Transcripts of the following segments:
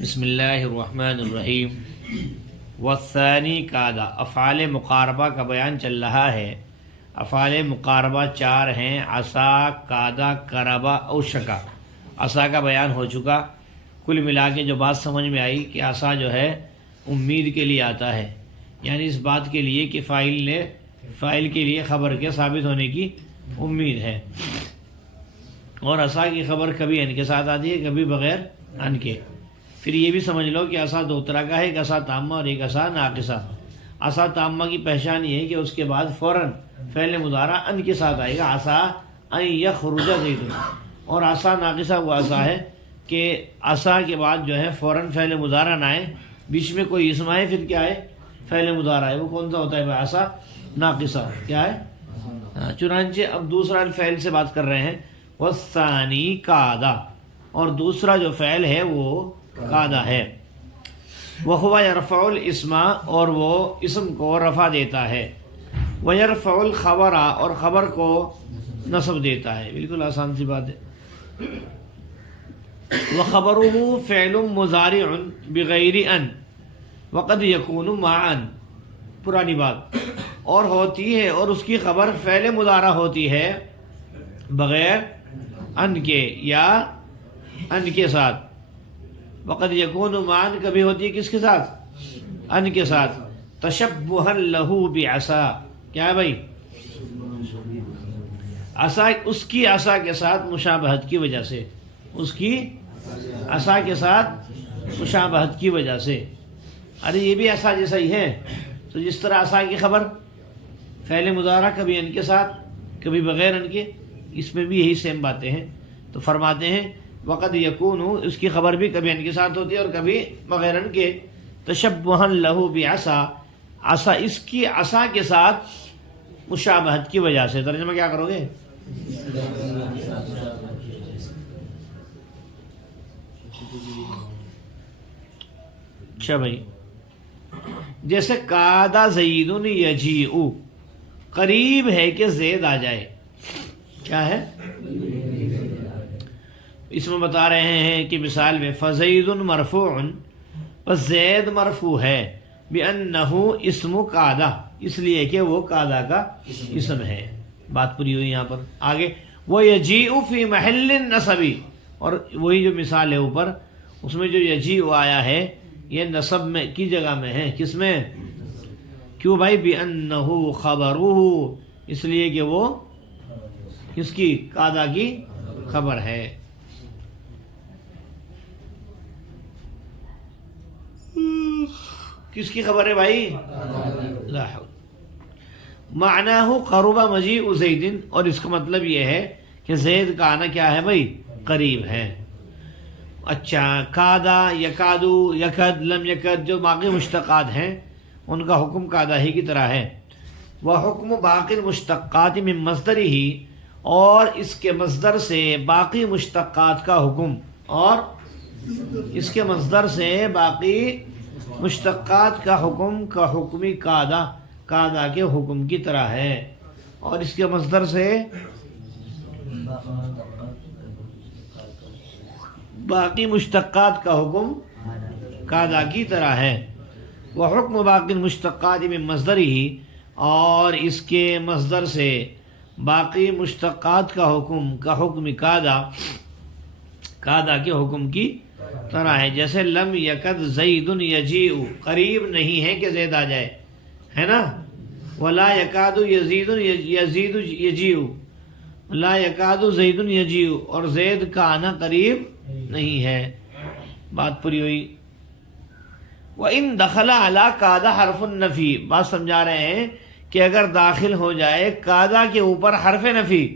بسم اللہ الرحمن الرحیم۔ والثانی قادہ، افعال مقاربہ کا بیان چل رہا ہے۔ افعال مقاربہ چار ہیں: عصا، قادہ، قربہ، اوشکا۔ عصا کا بیان ہو چکا۔ کل ملا کے جو بات سمجھ میں آئی کہ عصا جو ہے امید کے لیے آتا ہے، یعنی اس بات کے لیے کہ فاعل کے لیے خبر کے ثابت ہونے کی امید ہے، اور عصا کی خبر کبھی ان کے ساتھ آتی ہے، کبھی بغیر ان کے۔ پھر یہ بھی سمجھ لو کہ عصا دو طرح کا ہے، ایک عصا تامہ اور ایک عصا ناقصہ۔ عصا تامہ کی پہچان یہ ہے کہ اس کے بعد فوراً فعل مضارع ان کے ساتھ آئے گا، عصا ان یخرج زید۔ اور عصا ناقصہ وہ عصا ہے کہ عصا کے بعد جو ہے فوراً فعل مضارع نہ آئے، بیچ میں کوئی اسم آئے، پھر کیا ہے؟ فعل مضارع ہے۔ وہ کون سا ہوتا ہے بھائی؟ عصا ناقصہ کیا ہے؟ چنانچہ اب دوسرا فعل سے بات کر رہے ہیں، والثانی قادہ، اور دوسرا جو فعل ہے وہ قادہ ہے۔ وَهُوَ يَرْفَعُ الْإِسْمَ، اور وہ اسم کو رفع دیتا ہے، وَيَرْفَعُ الْخَبَرَ، اور خبر کو نصب دیتا ہے۔ بالکل آسان سی بات ہے۔ وَخَبَرُهُ فِعْلٌ مُضَارِعٌ بِغَيْرِ أَنْ وَقَدْ يَكُونُ مَعَ أَنْ، پرانی بات، اور ہوتی ہے، اور اس کی خبر فعل مضارع ہوتی ہے بغیر ان کے یا ان کے ساتھ۔ وقد یکون معاً، کبھی ہوتی ہے کس کے ساتھ؟ ان کے ساتھ۔ تشبہا لہ بعصا، کیا ہے بھائی؟ عصا، اس کی عصا کے ساتھ مشابہت کی وجہ سے، اس کی عصا کے ساتھ مشابہت کی وجہ سے۔ ارے یہ بھی عصا جیسا ہی ہے، تو جس طرح عصا کی خبر فعل مضارع کبھی ان کے ساتھ کبھی بغیر ان کے، اس میں بھی یہی سیم باتیں ہیں۔ تو فرماتے ہیں وقد یکون، اس کی خبر بھی کبھی ان کے ساتھ ہوتی ہے اور کبھی بغیر ان کے۔ تشبہا لہ بعصا، عصا، اس کی عصا کے ساتھ مشابہت کی وجہ سے۔ ترجمہ کیا کرو گے؟ اچھا بھائی، جیسے قادہ زید یجیء، قریب ہے کہ زید آ جائے۔ کیا ہے؟ اس میں بتا رہے ہیں کہ مثال میں فزید مرفوع، پس زید مرفوع ہے، بأنہ اسم قادہ، اس لیے کہ وہ قادہ کا اسم ہے۔ بات پوری ہوئی یہاں پر۔ آگے وَيَجِيءُ فِي مَحِلِّ النَّصَبِ، اور وہی جو مثال ہے اوپر، اس میں جو یجیء آیا ہے یہ نصب میں کی جگہ میں ہے۔ کس میں؟ کیوں بھائی؟ بأنہ خبرہ، اس لیے کہ وہ کس کی؟ قادہ کی خبر ہے۔ کس کی خبر ہے بھائی؟ لا حول۔ معناہ قرب مجیء زید، اور اس کا مطلب یہ ہے کہ زید کا آنا کیا ہے بھائی؟ قریب ہے۔ اچھا، قادہ، یکادو، یکد، لم یکد، جو باقی مشتقات ہیں ان کا حکم قادہ ہی کی طرح ہے۔ وحکم باقی المشتقات من مصدرہ، اور اس کے مصدر سے باقی مشتقات کا حکم، اور اس کے مصدر سے باقی مشتقات کا حکم کا حکمی قادہ، قادہ کے حکم کی طرح ہے، اور اس کے مصدر سے باقی مشتقات کا حکم قادہ کی طرح ہے۔ وحکم باقی المشتقات من مصدرہ، اور اس کے مصدر سے باقی مشتقات کا حکم قادہ، قادہ کے حکم کی طرح ہے۔ جیسے لم یکد زید یجیء، قریب نہیں ہے کہ زید آ جائے، ہے نا؟ ولا یکاد یزید یجیء، لا یکاد زید یجیء، اور زید کا آنا قریب نہیں ہے۔ بات پوری ہوئی۔ وَإِن دَخَلَ عَلَى قَادَ حرف النفی، بات سمجھا رہے ہیں کہ اگر داخل ہو جائے قادہ کے اوپر حرف نفی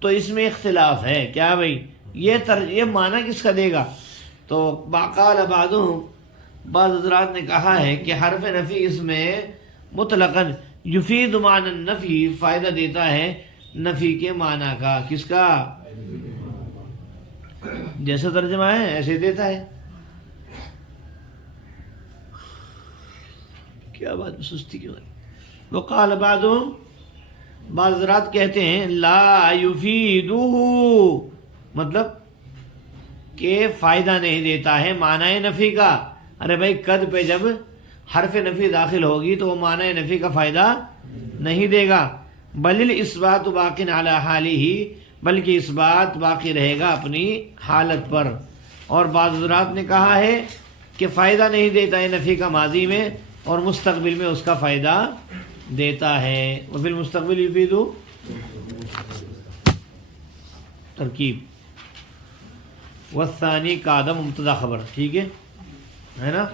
تو اس میں اختلاف ہے۔ کیا بھائی؟ یہ معنی کس کا دے گا؟ تو قال بعضهم، بعض حضرات نے کہا ہے کہ حرف نفی اس میں مطلقاً یفید معنی النفی، فائدہ دیتا ہے نفی کے معنی کا۔ کس کا؟ جیسا ترجمہ ہے ایسے دیتا ہے۔ کیا بات سستی کیوں ہے؟ وقال بعضهم، بعض حضرات کہتے ہیں لا یفیدہ، مطلب کہ فائدہ نہیں دیتا ہے معنی نفی کا. ارے بھائی قد پہ جب حرف نفی داخل ہوگی تو وہ معنی نفی کا فائدہ نہیں دے گا. بل الاثبات باق علی حالہ، بلکہ اس بات باقی رہے گا اپنی حالت پر. اور بعض حضرات نے کہا ہے کہ فائدہ نہیں دیتا ہے نفی کا ماضی میں، اور مستقبل میں اس کا فائدہ دیتا ہے. وفی المستقبل یفید ترکیب. والثانی قاعدہ مبتدا خبر، ٹھیک ہے نا.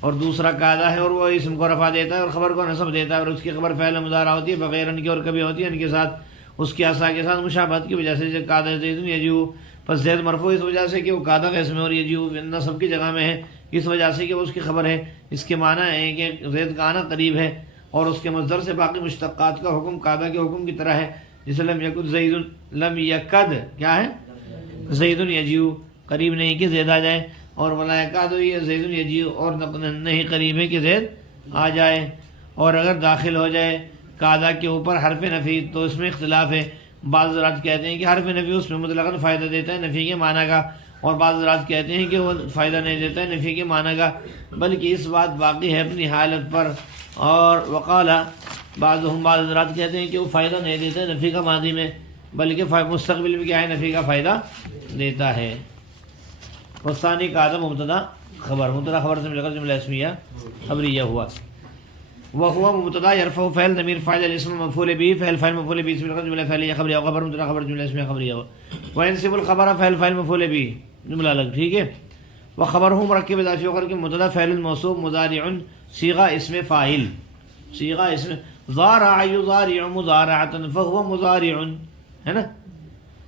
اور دوسرا قاعدہ ہے، اور وہ اسم کو رفع دیتا ہے اور خبر کو نصب دیتا ہے، اور اس کی خبر فعل مضارع ہوتی ہے بغیر ان کے، اور کبھی ہوتی ہے ان کے ساتھ، اس کی عصا کے ساتھ مشابہت کی وجہ سے. جو قاعدہ زید یجیء، پس زید مرفوع اس وجہ سے کہ وہ قاعدہ کا اسم ہے، اور یجیء نصب کی جگہ میں ہے اس وجہ سے کہ وہ اس کی خبر ہے. اس کے معنی ہے کہ زید کا آنا قریب ہے، اور اس کے مصدر سے باقی مشتقات کا حکم قاعدہ کے حکم کی طرح ہے. جسے لم یکد زید، لم یکد کیا ہے زید یجیء، قریب نہیں کہ زید آ جائے. اور ولا یکاد یہ زید یجیء، اور نہیں قریب ہے کہ زید آ جائے. اور اگر داخل ہو جائے قاعدہ کے اوپر حرف نفی تو اس میں اختلاف ہے. بعض حضرات کہتے ہیں کہ حرف نفی اس میں مطلقاً فائدہ دیتا ہے نفی کے معنی کا، اور بعض حضرات کہتے ہیں کہ وہ فائدہ نہیں دیتا ہے نفی کے معنی کا، بلکہ اس بات باقی ہے اپنی حالت پر. اور وقال بعض حضرات کہتے ہیں کہ وہ فائدہ نہیں دیتا ہے نفی کا ماضی میں، بلکہ مستقبل میں کیا ہے نفی کا فائدہ دیتا ہے. والثانی قاعدہ مبتدا خبر، مبتدا خبر سے مل کر جملہ اسمیہ خبریہ ہوا. وهو مبتدا يرفع فعل ضمیر فاعل الاسم مفعول به، فعل فاعل مفعول به اسم مل کر جملہ فعلیہ خبریہ، خبر مبتدا خبر جملہ اسمیہ خبریہ ہوا. وينصب الخبر فعل فاعل مفعول به جملہ الگ، ٹھیک ہے. وخبره مرکب اضافی ہو کر کے مبتدا فعل موصوف مضارع صیغہ اسم فاعل، صیغہ اسم ضارع یضارع مضارعۃ فهو مضارع ہے نا.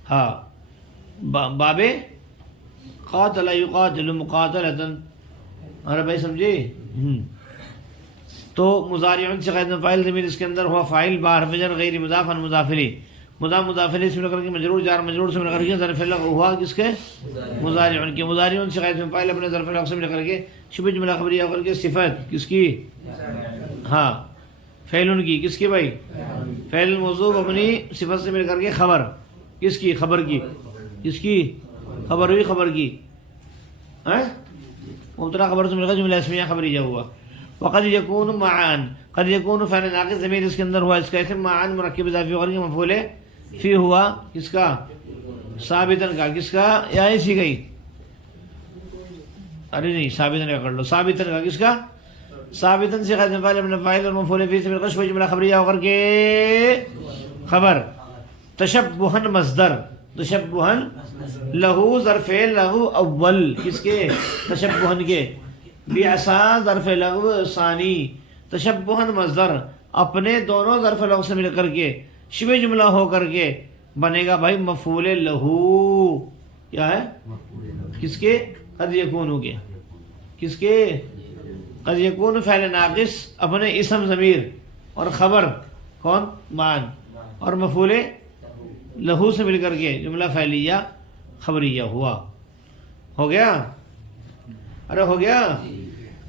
ہاں باب قاتل یقاتل مقاتلۃ، ارے بھائی سمجھے. تو مضارع سے غیر فاعل ضمیر اس کے اندر ہوا فاعل بحرف جر غیر مضاف عن مضاف الیہ، مضاف الیہ سے مل کر کے مجرور جار مجرور سے مل کر کے ظرف لغو ہوا کس کے مضارع کے. مضارع سے غیر فاعل اپنے ظرف لغو سے مل کر کے شبہ جملہ خبریہ کر کے صفت کس کی، ہاں فعل کی، کس کی بھائی فعل موصوف اپنی صفت سے مل کر کے خبر کس کی، خبر کی، کس کی خبر ہوئی، خبر کی مبتدا خبر سے مل کر جملہ اسمیہ خبریہ ہوا. وقد یکون معان، قد یکون فعل ناقص ضمیر اس کے اندر ہوا اس کا اسم معان مرکب اضافی ہو کر کے مفعول فی ہوا کس کا ثابتن کا، کس کا یا ایسی گئی، ارے نہیں ثابتن کا کر لو، ثابتن کا کس کا ثابتن سے غیر فاعل ابن فاعل اور مفعول فی سے مل کر شبہ جملہ خبریہ ہو کر کے خبر. تشبہن مصدر، تشبہن لہو ظرف لغو اول کس کے تشبہن کے، بعصا ظرف لغو ثانی، تشبہن مصدر اپنے دونوں ظرف لغو سے مل کر کے شبہ جملہ ہو کر کے بنے گا بھائی مفعول لہو، کیا ہے کس کے قد یکون کے، کس کے قد یکون فعل ناقص اپنے اسم ضمیر اور خبر کون مان اور مفعول لہو سے مل کر کے جملہ فعلیہ خبریہ ہوا. ہو گیا، ارے ہو گیا.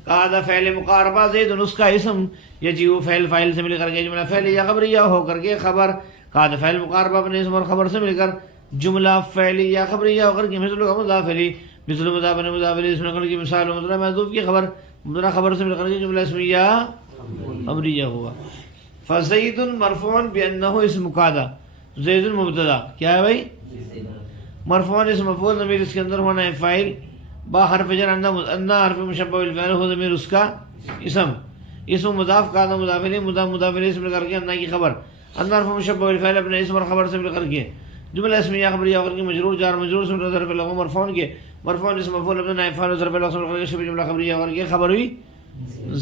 قاعدہ فعل مقاربہ زید اس کا اسم یجیء فعل فاعل سے مل کر کے جملہ فعلیہ خبریہ ہو کر کے خبر. قاعدہ فعل مقاربہ اپنے اسم اور خبر سے مل کر جملہ فعلیہ خبریہ ہو کر کے مثل مضاف الیہ، مثل مضاف الیہ مضاف الیہ اسم کر کے مثال مضارع محذوف کی خبر، مضارع خبر سے مل کر کے جملہ اسمیہ خبریہ ہوا. فزید مرفوع بانہ اسم قاعدہ، زید مبتدا کیا ہے بھائی مرفوع اسم مفعول ضمیر اس کے اندر ہونا ہے فاعل با حرف جر انہ حرف مشبہ بالفعل ہو ضمیر اس کا اسم، اسم مضاف قاعدہ مضاف الیہ مضاف الیہ سے مل کر کے انہ کی خبر، انہ حرف مشبہ بالفعل اپنے اسم اور خبر سے مل کر کے جملہ اسمیہ خبریہ کر کے مجرور جار مجرور سے مل ظرف لغو مرفوع کے، مرفوع اسم مفعول اپنے نائب فاعل ظرف لغو سے مل کر کے شبہ جملہ خبریہ کر کے خبر ہوئی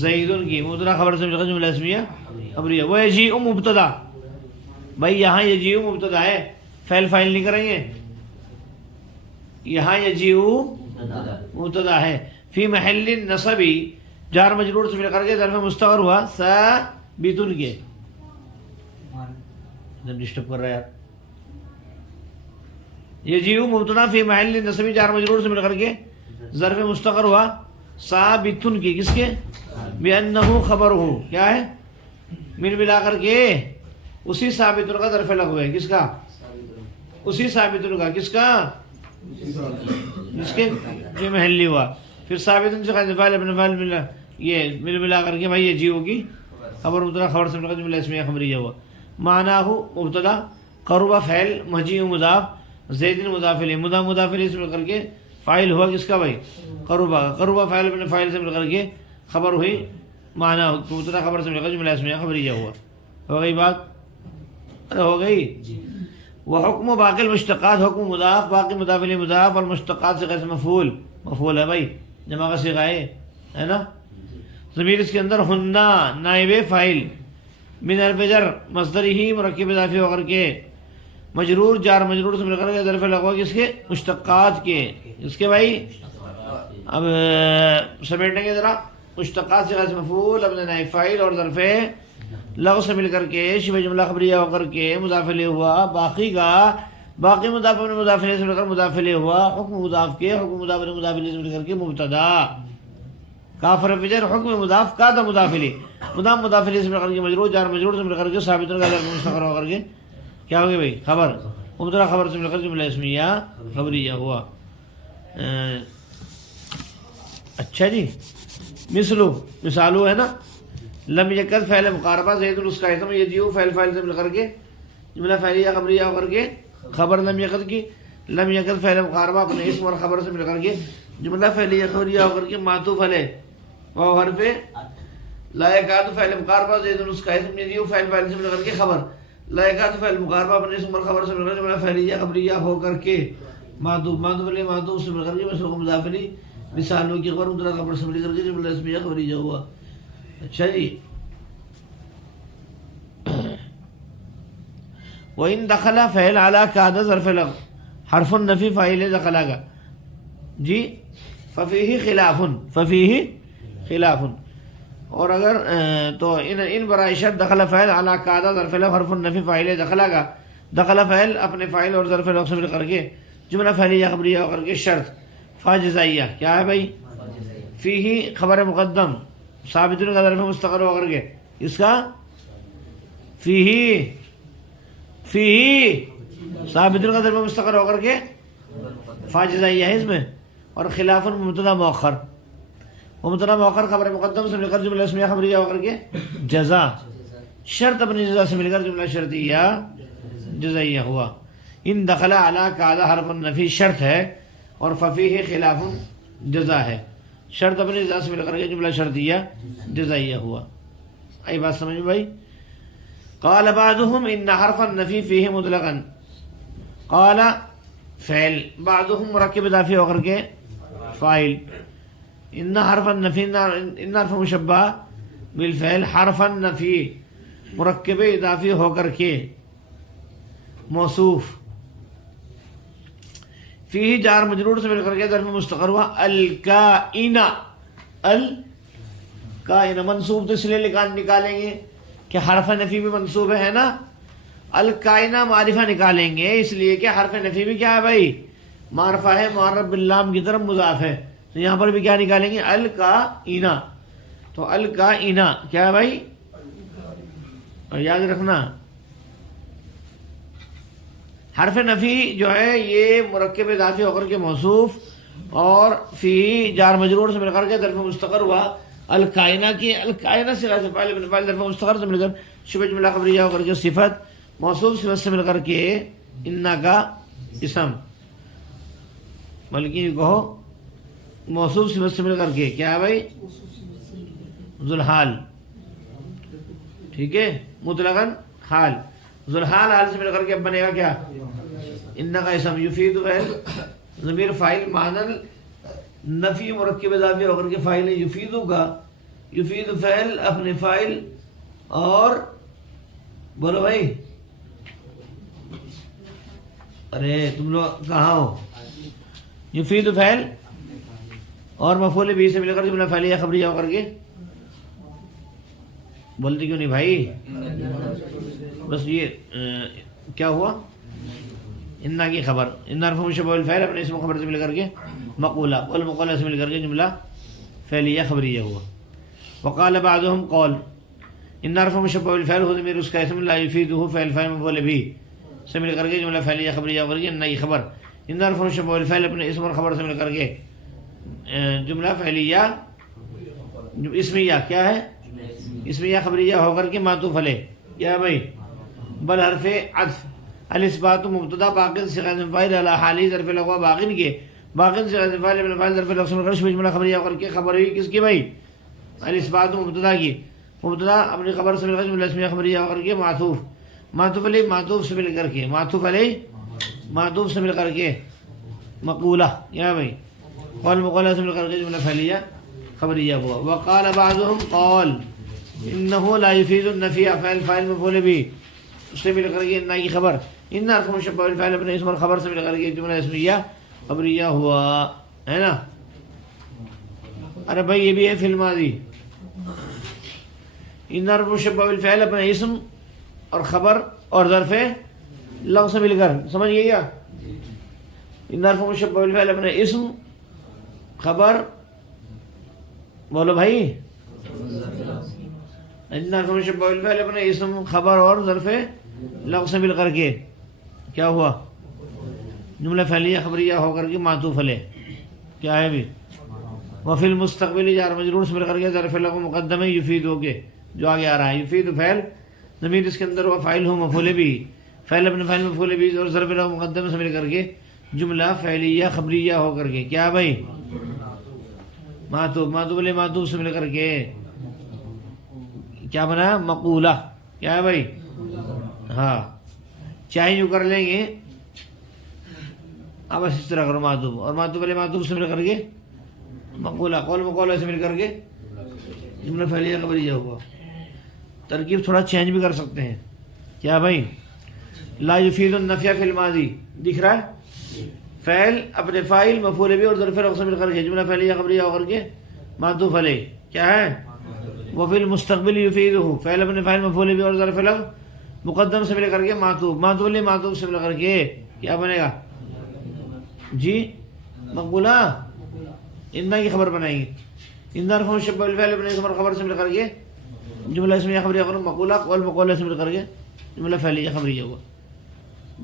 زید کی، مبتدا خبر سے مل کر جملہ اسمیہ خبریہ. وہ یجیء مبتدا، بھائی یہاں یجیء مبتدا ہے، فعل فاعل نہیں کریں گے، یہاں یجیء مبتدا ہے. فی محل نصب جار مجرور سے مل کر کے ظرف مستقر ہوا ثابتن کے، ڈسٹرب کر رہا ہے یار. یجیء مبتدا فی محل نصب جار مجرور سے مل کر کے ظرف مستقر ہوا ثابتن کی، کس کے بانہ خبرہ کیا ہے مل ملا کر کے اسی ثابتن کا ظرف لغو ہے، کس کا اسی ثابتن کا، کس کا جس کے جو محلی ہوا. پھر ثابت سے قائد فاعل ابن فاعل ملا، یہ ملا کر کے بھائی یہ جی ہوگی خبر مبتدا خبر سے مل کر جملہ اسمیہ خبریہ ہوا. معنی ہو مبتدا قرب فعل مجیء مضاف زید مضاف الیہ مضاف الیہ سے مل کر کے فاعل ہوا کس کا بھائی قربہ فاعل ابن فاعل سے مل کر کے خبر ہوئی معنی مبتدا خبر سے مل کر جملہ اسمیہ خبریہ ہوا. ہو گئی بات؟ ارے ہو گئی. وحکم باقی المشتقات حکم مضاف باقی مضاف الیہ مضاف اور مشتقات سے غیر مفعول ہے بھائی جمع کا صیغہ ہے نا. ضمیر اس کے اندر ہننا نائب فاعل من حرف جر مصدر ہی مرکب اضافی ہو کر کے مجرور جار مجرور سے مل کر کے ظرف لغو کس کے مشتقات کے اس کے بھائی. اب سمیٹیں گے ذرا. مشتقات سے غیر مفعول اپنے نائب فاعل اور ظرف لغو سے مل کر کے شبہ جملہ خبریہ ہو کر کے مضاف الیہ ہوا. باقی مضاف اپنے مضاف الیہ سے مل کر مضاف الیہ ہوا. حکم مضاف کے حکم مضاف الیہ مضاف الیہ سے مل کر کے مبتدا کاف حرف جر حکم مضاف کا مضاف الیہ مضاف الیہ سے مل کر کے مجرور جار مجرور سے مل کر کے ثابت کا مستقر ہو کر کے کیا ہوگی بھائی خبر مبتدا خبر سے مل کر جملہ اسمیہ خبریہ ہوا. اچھا جی. مثالو ہے نا. لم یکد فعل مقاربہ زید اس کا اسم یجیء فعل سے مل کر کے جملہ فعلیہ خبریہ ہو کر کے خبر لم یکد کی. لم یکد فعل مقاربہ اپنے اسم اور خبر سے مل کر کے جملہ فعلیہ خبریہ ہو کر کے معطوف علیہ واو حرف لا یکاد فعل مقاربہ زید اس کا اسم یجیء فعل سے مل کر کے خبر لا یکاد فعل مقاربہ اپنے اسم اور خبر سے مل کر جملہ فعلیہ خبریہ ہو کر کے معطوف علیہ معطوف سے مل کر کے مسبوق مضاف الیہ مثالوں کی خبر مبتدا خبر سے مل کر کے جملہ اسمیہ خبریہ ہوا. اچھا جی. وَإِن دخل فعل علی کاد ظرف لغو حرف النفی فاعل دخل کا جی ففیہ خلاف اور اگر تو ان برائے شرط دخل فعل علی کاد ظرف لغو حرف النفی فاعل دخل کا دخل فعل اپنے فاعل اور ظرف لغو سے مل کر کے جملہ فعلیہ خبریہ ہو کر کے شرط فا جزائیہ کیا ہے بھائی فیہ خبر مقدم ثابت کا ظرف مستقر ہو کر کے اس کا فیہ ثابت کا ظرف مستقر ہو کر کے فا جزائیہ ہے اس میں. اور خلاف مبتدا مؤخر مبتدا مؤخر خبر مقدم سے مل کر جملہ اسمیہ خبریہ ہو کر کے جزا شرط اپنی جزا سے مل کر جملہ شرطیہ جزائیہ ہوا. ان دخل علی کاد حرف النفی شرط ہے اور ففیہ خلاف جزا ہے. شرط اپنی جزا سے مل کر کے جملہ شرطیہ جزائیہ ہوا. آئی بات سمجھ میں بھائی. قال بعضهم ان حرف النفی فیہ مطلقا قال فعل بعضهم مرکب اضافی ہو کر کے فاعل ان حرف النفی ان حرف مشبہ بالفعل حرف النفی مرکب اضافی ہو کر کے موصوف فیہ جار مجرور سے مل کر کے ظرف مستقر ہوا الکائنہ منصوب تو اس لیے نکالیں گے کہ حرف نفی بھی منصوب ہے نا. الکائنہ معرفہ نکالیں گے اس لیے کہ حرف نفی بھی کیا ہے بھائی معرفہ ہے معرف باللام کی طرف مضاف ہے. تو یہاں پر بھی کیا نکالیں گے الکائنہ. تو الکائنہ کیا ہے بھائی اور یاد رکھنا حرف نفی جو ہے یہ مرکب اضافی ہو کر کے موصوف اور فی جار مجرور سے مل کر کے ظرف مستقر ہوا الکائنہ کی. الکائنہ سے فاعل ظرف مستقر سے مل کر شبہ جملہ خبریہ ہو کر کے صفت موصوف صفت سے مل کر کے ان کا اسم بلکہ کہو موصوف صفت سے مل کر کے کیا ہے بھائی ذوالحال. ٹھیک ہے مطلقاً حال ذوالحال حال سے مل کر کے اب بنے گا کیا ان کا اسم یفید فعل ضمیر فاعل معنی نفی مرکب اضافی ہو کر کے فاعل یفیدو کا یفید فعل اپنے فاعل اور بولو بھائی ارے تم لوگ کہاں ہو یفید فعل اور مفعول بھی سے مل کر جملہ فعلیہ خبریہ ہو کر کے بولتے کیوں نہیں بھائی بس یہ کیا ہوا انا کی خبر ان حرف مشبہ بالفعل اپنے اسم خبر سے مل کر کے مقولہ والمقولہ سے مل کر کے جملہ فعلیہ خبریہ ہوا. وقال بعضهم قول ان حرف مشبہ بالفعل ہو ضمیر اس کا اسم لا یفیدہ فعل فاعل مفعول بھی سے مل کر کے جملہ فعلیہ خبریہ ہو کر کے ان کی خبر ان ظرف مشبہ بالفعل اپنے اسم اور خبر سے مل کر کے جملہ فعلیہ اسمیہ کیا ہے اسمیہ خبریہ ہو کر کے معطوف علیہ کیا ہے بھائی بل حرف عطف الاثبات مبتدا باقی صيغہ فاعل علی حالی ظرف لغو باقی کے باقی صيغہ فاعل ابن فاعل ظرف لغو سے جملہ خبریہ ہو کر کے خبر ہوئی کس کی بھائی الاثبات مبتدا کی مبتدا اپنی خبر سے مل کر جملہ اسمیہ خبریہ ہو کر کے معطوف علیہ معطوف سے مل کر کے معطوف علیہ معطوف سے مل کر کے مقولہ یا بھائی قول مقولہ سے مل کر کے جملہ فعلیہ خبریہ ہوا وقال بعضهم قال انه لا يفيد النفي فاعل مفعول به سے مل کر کے ان کی خبر ان حرف مشبہ بالفعل اپنے اسم اور خبر سے مل کر کے جملہ اسمیہ خبریہ ہوا ہے نا. ارے بھائی یہ بھی ہے فی الماضی ان حرف مشبہ بالفعل اپنے اسم اور خبر اور ظرف لغو سے مل کر سمجھ گئے کیا ان حرف مشبہ بالفعل اپنے اسم خبر بولو بھائی ان حرف مشبہ بالفعل اپنے اسم خبر اور ظرف لغو سے مل کر کے کیا ہوا جملہ فعلیہ خبریہ ہو کر کے معطوف علیہ کیا ہے بھی وفی المستقبل جار مجرور سے مل کر کے ظرف لغو مقدم ہے یفید ہو کے جو آگے آ رہا ہے یفید فعل ضمیر اس کے اندر وہ فاعل ہو مفعول بھی فعل اپنے فاعل مفعول بھی اور ظرف لغو مقدم سے مل کر کے جملہ فعلیہ خبریہ ہو کر کے کیا بھائی معطوف علیہ معطوف سے مل کر کے کیا بنا مقولہ کیا ہے بھائی ہاں چاہے یوں کر لیں گے اب بس اس طرح کرو معطوف اور معطوف علیہ معطوف سے مل کر کے مقولہ قول مقولہ سے مل کر کے جملہ فعلیہ خبریہ ہوا. ترکیب تھوڑا چینج بھی کر سکتے ہیں کیا بھائی لا یفید النفی فی الماضی دکھ رہا ہے فعل اپنے فاعل مفعول بھی اور ظرف لغو سے مل کر کے جملہ فعلیہ خبریہ ہو کر کے معطوف علیہ کیا ہے وفی المستقبل یفیدہ فعل اپنے فاعل مفعول بھی اور ظرف لغو مقدم سے مل کر کے معطوف علیہ معطوف سے مل کر کے کیا بنے گا جی مقبولہ اندہ کی خبر بنائیں گے اندہ حرف مشبہ بالفعل اپنے اسم اور خبر سے مل کر کے جملہ اسمیہ خبریہ اور مقولہ قول مقولہ سے مل کر کے جملہ فعلیہ خبریہ ہوا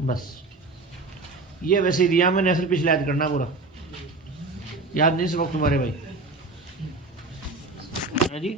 بس. یہ ویسے دیا میں نے اصل پچھلے یاد کرنا پورا یاد نہیں اس وقت تمہارے بھائی جی.